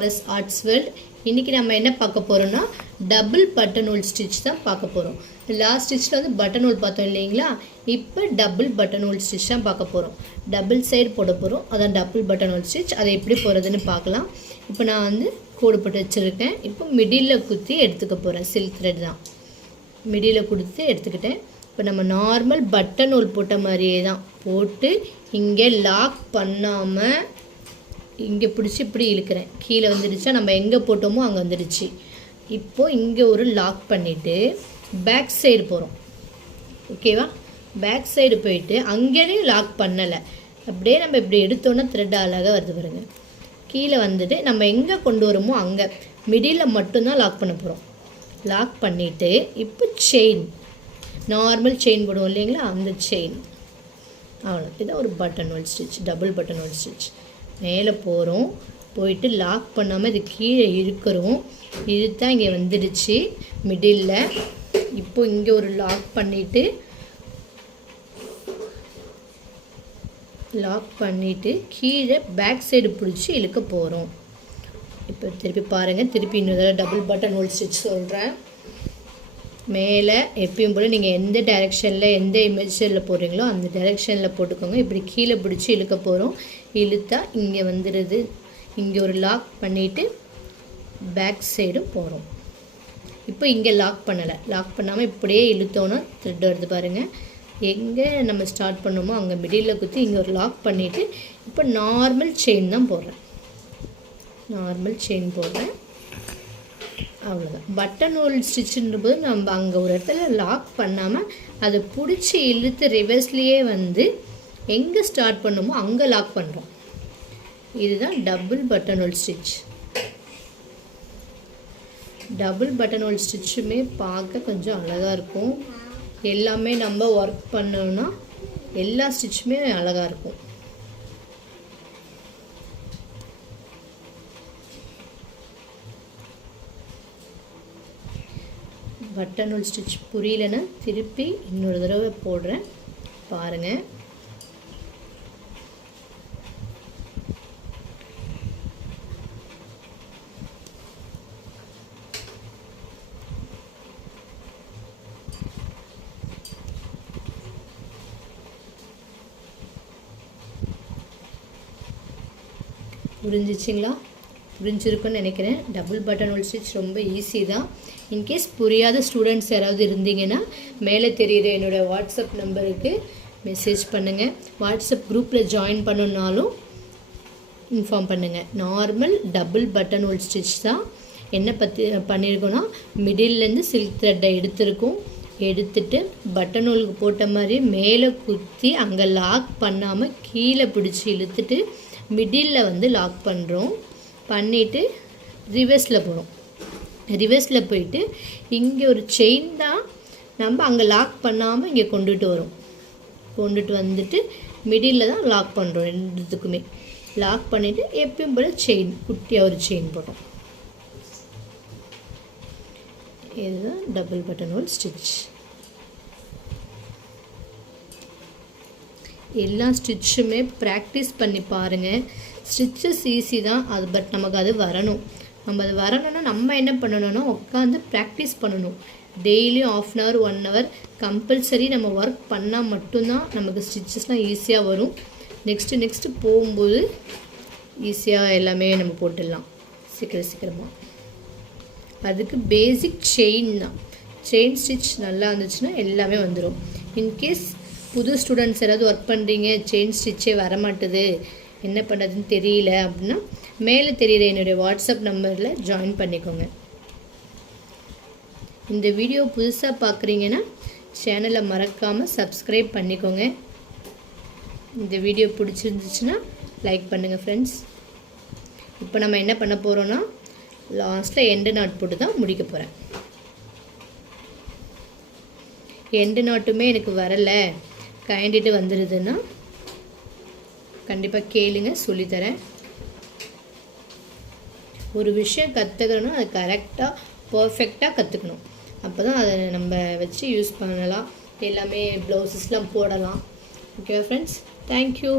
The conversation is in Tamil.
RS Arts World. இன்னைக்கு நம்ம என்ன பார்க்க போறோம்னா டபுள் பட்டன் ஹோல் ஸ்டிட்ச் தான் பார்க்க போறோம். லாஸ்ட் ஸ்டிட்ச்ல வந்து பட்டன் ஹோல் பார்த்தோம் இல்லீங்களா? இப்போ டபுள் பட்டன் ஹோல் ஸ்டிட்ச் தான் பார்க்க போறோம். டபுள் சைடு போட போறோம். அதான் டபுள் பட்டன் ஹோல் ஸ்டிட்ச். அதை எப்படி போறதுன்னு பார்க்கலாம். இப்போ நான் வந்து கோடு போட்டு வச்சிருக்கேன். இப்போ மிடில்ல குத்தி எடுத்துக்க போறேன். சில்க் த்ரெட் தான். மிடில்ல குத்தி எடுத்துக்கிட்டேன். இப்போ நம்ம நார்மல் பட்டன் ஹோல் போட்ட மாதிரியே தான் போட்டு இங்கே லாக் பண்ணாம இங்கே பிடிச்சி இப்படி இழுக்கிறேன். கீழே வந்துடுச்சா, நம்ம எங்கே போட்டோமோ அங்கே வந்துடுச்சு. இப்போது இங்கே ஒரு லாக் பண்ணிவிட்டு பேக் சைடு போகிறோம். ஓகேவா? பேக் சைடு போயிட்டு அங்கேயும் லாக் பண்ணலை. அப்படியே நம்ம இப்படி எடுத்தோன்னா த்ரெட் அழகாக வருது பாருங்க. கீழே வந்துட்டு நம்ம எங்கே கொண்டு வரோமோ அங்கே மிடில் மட்டும்தான் லாக் பண்ண போகிறோம். லாக் பண்ணிவிட்டு இப்போ செயின், நார்மல் செயின் போடுவோம் இல்லைங்களா? அந்த செயின் அவ்வளோ. இதான் ஒரு button whole stitch, double buttonhole stitch. மேலே போகிறோம், போயிட்டு லாக் பண்ணாமல் இது கீழே இழுக்கிறோம். இழுத்தான் இங்கே வந்துடுச்சு மிடில். இப்போ இங்கே ஒரு லாக் பண்ணிவிட்டு கீழே பேக் சைடு பிடிச்சி இழுக்க போகிறோம். இப்போ திருப்பி பாருங்கள். திருப்பி இன்னொரு டபுள் பட்டன் ஹோல் ஸ்டிச் சொல்கிறேன். மேலே எப்பயும் போல் நீங்கள் எந்த டைரெக்ஷனில் எந்த இமேஜில் போடுறீங்களோ அந்த டைரெக்ஷனில் போட்டுக்கோங்க. இப்படி கீழே பிடிச்சி இழுக்க போகிறோம். இழுத்தா இங்கே வந்துடுது. இங்கே ஒரு லாக் பண்ணிவிட்டு பேக் சைடும் போகிறோம். இப்போ இங்கே லாக் பண்ணலை. லாக் பண்ணாமல் இப்படியே இழுத்தோன்னா த்ரெட் வருது பாருங்கள். எங்கே நம்ம ஸ்டார்ட் பண்ணோமோ அங்கே மிடில் குத்தி இங்கே ஒரு லாக் பண்ணிவிட்டு இப்போ நார்மல் செயின் தான் போடுறேன். நார்மல் செயின் போடுறேன். அவ்வளோதான். பட்டன் ஹோல் ஸ்டிச்சுன்றபோது நம்ம அங்கே ஒரு இடத்துல லாக் பண்ணாமல் அதை பிடிச்சி இழுத்து ரிவர்ஸ்லேயே வந்து எங்கே ஸ்டார்ட் பண்ணோமோ அங்கே லாக் பண்ணுறோம். இதுதான் double buttonhole stitch. Double buttonhole ஸ்டிச்சுமே பார்க்க கொஞ்சம் அழகாக இருக்கும். எல்லாமே நம்ம ஒர்க் பண்ணோம்னா எல்லா ஸ்டிச்சுமே அழகாக இருக்கும். பட்டன் ஹோல் ஸ்டிச் புரியலன்னா திருப்பி இன்னொரு தடவை போடுறேன் பாருங்கள். புரிஞ்சிச்சிங்களா? புரிஞ்சிருக்குன்னு நினைக்கிறேன். டபுள் பட்டன் ஹோல் ஸ்டிச் ரொம்ப ஈஸி தான். இன்கேஸ் புரியாத ஸ்டூடெண்ட்ஸ் யாராவது இருந்தீங்கன்னா மேலே தெரியுற என்னோடய வாட்ஸ்அப் நம்பருக்கு மெசேஜ் பண்ணுங்கள். வாட்ஸ்அப் குரூப்பில் ஜாயின் பண்ணணுன்னாலும் இன்ஃபார்ம் பண்ணுங்கள். Normal double buttonhole stitch தான். என்ன பண்ணியிருக்கோன்னா மிடில்லேருந்து சில்க் த்ரெட்டை எடுத்துட்டு பட்டன் ஹோலுக்கு போட்ட மாதிரி மேலே குத்தி அங்கே லாக் பண்ணாமல் கீழே பிடிச்சி இழுத்துட்டு மிடில் வந்து லாக் பண்ணுறோம். பண்ணிவிட்டு ரிவர்ஸில் போகிறோம். ரிவர்ஸில் போயிட்டு இங்கே ஒரு செயின் தான் நம்ம அங்கே லாக் பண்ணாமல் இங்கே கொண்டுட்டு வந்துட்டு மிடில் தான் லாக் பண்ணுறோம். ரெண்டுத்துக்குமே லாக் பண்ணிவிட்டு எப்பயும் போல் செயின், குட்டியாக ஒரு செயின் போடுறோம். இதுதான் டபுள் பட்டன் ஹோல் ஸ்டிச். எல்லா ஸ்டிச்சுமே ப்ராக்டிஸ் பண்ணி பாருங்கள். ஸ்டிச்சஸ் ஈஸி தான், பட் நமக்கு அது வரணும். நம்ம அது வரணும்னா நம்ம என்ன பண்ணணும்னா உட்காந்து ப்ராக்டிஸ் பண்ணணும். டெய்லியும் 1/2 hour 1 hour கம்பல்சரி நம்ம ஒர்க் பண்ணால் மட்டும்தான் நமக்கு ஸ்டிச்சஸ்லாம் ஈஸியாக வரும். நெக்ஸ்ட்டு போகும்போது ஈஸியாக எல்லாமே நம்ம போட்டுடலாம் சீக்கிரமாக. அதுக்கு பேசிக் செயின் தான். செயின் ஸ்டிச் நல்லா இருந்துச்சுன்னா எல்லாமே வந்துடும். இன்கேஸ் புது ஸ்டூடெண்ட்ஸ் யாராவது ஒர்க் பண்ணுறீங்க, செயின் ஸ்டிச்சே வரமாட்டுது, என்ன பண்ணுறதுன்னு தெரியல அப்படின்னா மேலே தெரியுற என்னுடைய வாட்ஸ்அப் நம்பரில் ஜாயின் பண்ணிக்கோங்க. இந்த வீடியோ புதுசாக பார்க்குறீங்கன்னா சேனலை மறக்காமல் சப்ஸ்கிரைப் பண்ணிக்கோங்க. இந்த வீடியோ பிடிச்சிருந்துச்சுன்னா லைக் பண்ணுங்கள் ஃப்ரெண்ட்ஸ். இப்போ நம்ம என்ன பண்ண போகிறோன்னா லாஸ்ட்டில் எண்டு நாட் போட்டு தான் முடிக்க போகிறேன். எண்டு நாட்டுமே எனக்கு வரலை, கைண்டிட்டு வந்துடுதுன்னா கண்டிப்பாக கேளுங்க, சொல்லித்தரேன். ஒரு விஷயம் கற்றுக்கணும்னா அது கரெக்டாக பர்ஃபெக்டாக கற்றுக்கணும். அப்போ தான் அதை நம்ம வச்சு யூஸ் பண்ணலாம். எல்லாமே ப்ளவுஸஸ்லாம் போடலாம். ஓகேவா ஃப்ரெண்ட்ஸ்? தேங்க்யூ.